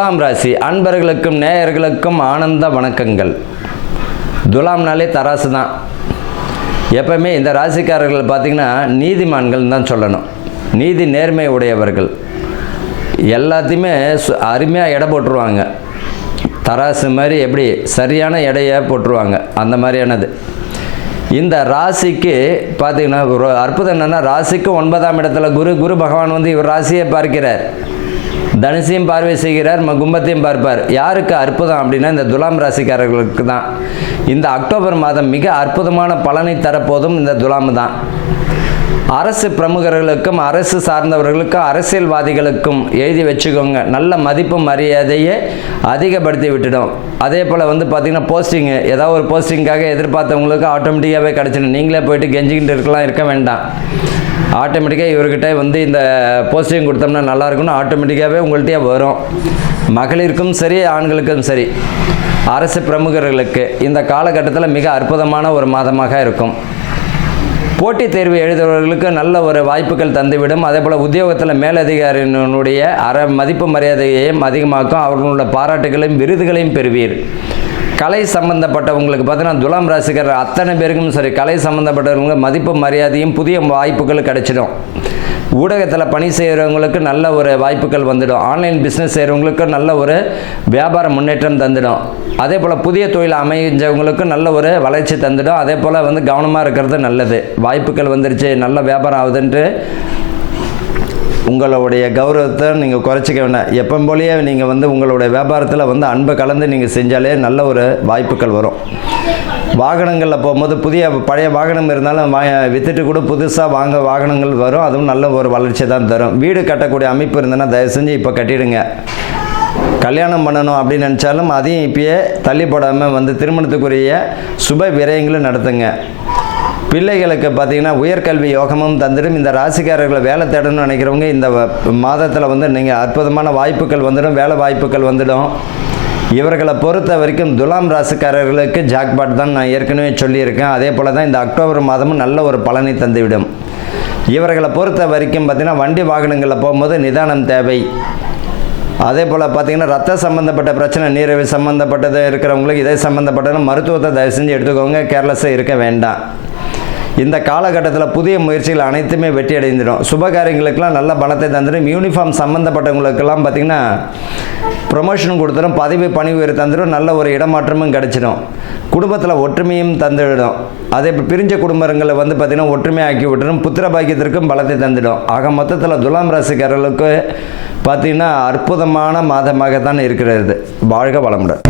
துலாம் ராசி அன்பர்களுக்கும் நேயர்களுக்கும் ஆனந்த வணக்கங்கள். துலாம்னாலே தராசு தான். எப்பவுமே இந்த ராசிக்காரர்கள் பார்த்திங்கன்னா நீதிமான்கள் தான் சொல்லணும். நீதி நேர்மை உடையவர்கள். எல்லாத்தையுமே சு- அருமையாக எடை போட்டுருவாங்க. தராசு மாதிரி எப்படி சரியான எடையை போட்டுருவாங்க. அந்த மாதிரியானது. இந்த ராசிக்கு பார்த்திங்கன்னா ஒரு அற்புதம் என்னென்னா ராசிக்கு ஒன்பதாம் இடத்துல குரு குரு பகவான் வந்து இவர் ராசியை பார்க்கிறார். தனுசையும் பார்வை செய்கிறார் கும்பத்தையும் பார்ப்பார். யாருக்கு அற்புதம் அப்படின்னா இந்த துலாம் ராசிக்காரர்களுக்கு தான். இந்த அக்டோபர் மாதம் மிக அற்புதமான பலனை தரப்போதும் இந்த துலாம் தான். அரசு பிரமுகர்களுக்கும் அரசு சார்ந்தவர்களுக்கும் அரசியல்வாதிகளுக்கும் எழுதி வச்சுக்கோங்க. நல்ல மதிப்பு மரியாதையை அதிகப்படுத்தி விட்டுடும். அதே போல் வந்து பார்த்திங்கன்னா போஸ்டிங்கு ஏதாவது ஒரு போஸ்டிங்காக எதிர்பார்த்தவங்களுக்கு ஆட்டோமேட்டிக்காகவே கிடச்சிடும். நீங்களே போயிட்டு கெஞ்சிக்கிட்டு இருக்கலாம் இருக்க வேண்டாம். ஆட்டோமேட்டிக்காக இவர்கிட்ட வந்து இந்த போஸ்டிங் கொடுத்தோம்னா நல்லா இருக்கும்னு ஆட்டோமேட்டிக்காகவே உங்கள்கிட்டயே வரும். மகளிருக்கும் சரி ஆண்களுக்கும் சரி அரசு பிரமுகர்களுக்கு இந்த காலகட்டத்தில் மிக அற்புதமான ஒரு மாதமாக இருக்கும். போட்டித் தேர்வு எழுதுபவர்களுக்கு நல்ல ஒரு வாய்ப்புகள் தந்துவிடும். அதே போல் உத்தியோகத்தில் மேலதிகாரியினுடைய அற மதிப்பு மரியாதையையும் அதிகமாக்கும். அவர்களுடைய பாராட்டுகளையும் விருதுகளையும் பெறுவீர். கலை சம்பந்தப்பட்டவங்களுக்கு பார்த்தீங்கன்னா துலாம் ராசிக்காரர் அத்தனை பேருக்கும் சரி கலை சம்பந்தப்பட்டவங்களுக்கு மதிப்பு மரியாதையும் புதிய வாய்ப்புகள் கிடைச்சிடும். ஊடகத்தில் பணி செய்கிறவங்களுக்கு நல்ல ஒரு வாய்ப்புகள் வந்துடும். ஆன்லைன் பிஸ்னஸ் செய்கிறவங்களுக்கு நல்ல ஒரு வியாபார முன்னேற்றம் தந்துடும். அதே போல் புதிய தொழில் அமைஞ்சவங்களுக்கு நல்ல ஒரு வளர்ச்சி தந்துடும். அதே போல் வந்து கவனமாக இருக்கிறது நல்லது. வாய்ப்புகள் வந்துருச்சு. நல்ல வியாபாரம் ஆகுதுன்ட்டு உங்களுடைய கௌரவத்தை நீங்கள் குறைச்சிக்க வேண்டாம். எப்போ போலயே நீங்கள் வந்து உங்களுடைய வியாபாரத்தில் வந்து அன்பை கலந்து நீங்கள் செஞ்சாலே நல்ல ஒரு வாய்ப்புகள் வரும். வாகனங்களில் போகும்போது புதிய பழைய வாகனம் இருந்தாலும் வா விற்றுட்டு கூட புதுசாக வாங்க வாகனங்கள் வரும். அதுவும் நல்ல ஒரு வளர்ச்சி தான் தரும். வீடு கட்டக்கூடிய அமைப்பு இருந்ததுன்னா தயவு செஞ்சு இப்போ கட்டிடுங்க. கல்யாணம் பண்ணணும் அப்படின்னு நினச்சாலும் அதையும் இப்பயே தள்ளி போடாமல் வந்து திருமணத்துக்குரிய சுப விரயங்களும் நடத்துங்க. பிள்ளைகளுக்கு பார்த்தீங்கன்னா உயர்கல்வி யோகமும் தந்துடும். இந்த ராசிக்காரர்களை வேலை தேடணும்னு நினைக்கிறவங்க இந்த மாதத்தில் வந்து நீங்கள் அற்புதமான வாய்ப்புகள் வந்துடும் வேலை வாய்ப்புகள் வந்துடும். இவர்களை பொறுத்த வரைக்கும் துலாம் ராசிக்காரர்களுக்கு ஜாக்பாட் தான் நான் ஏற்கனவே சொல்லியிருக்கேன். அதே போல் தான் இந்த அக்டோபர் மாதமும் நல்ல ஒரு பலனை தந்துவிடும். இவர்களை பொறுத்த வரைக்கும் பார்த்திங்கன்னா வண்டி வாகனங்களில் போகும்போது நிதானம் தேவை. அதே போல் பார்த்தீங்கன்னா ரத்த சம்மந்தப்பட்ட பிரச்சனை நீரிழிவு சம்மந்தப்பட்டது இருக்கிறவங்களுக்கு இதே சம்மந்தப்பட்ட மருத்துவத்தை தயவு செஞ்சு எடுத்துக்கோங்க. கேர்லெஸ்ஸாக இருக்க வேண்டாம். இந்த காலகட்டத்தில் புதிய முயற்சிகள் அனைத்துமே வெற்றி அடைந்துடும் சுபகாரியங்களுக்கெல்லாம் நல்ல பலத்தை தந்துடும். யூனிஃபார்ம் சம்மந்தப்பட்டவங்களுக்கெல்லாம் பார்த்திங்கன்னா ப்ரொமோஷன் கொடுத்துடும் பதவி பணி உயர் தந்துடும் நல்ல ஒரு இடமாற்றமும் கிடைச்சிடும். குடும்பத்தில் ஒற்றுமையும் தந்துவிடும் அதே இப்போ பிரிஞ்ச குடும்பங்களை வந்து பார்த்திங்கன்னா ஒற்றுமையாக்கி விட்டுடும் புத்திர பாக்கியத்திற்கும் பலத்தை தந்துடும். ஆக மொத்தத்தில் துலாம் ராசிக்காரர்களுக்கு பார்த்திங்கன்னா அற்புதமான மாதமாக தான் இருக்கிறது. வாழ்க வளமுடன்.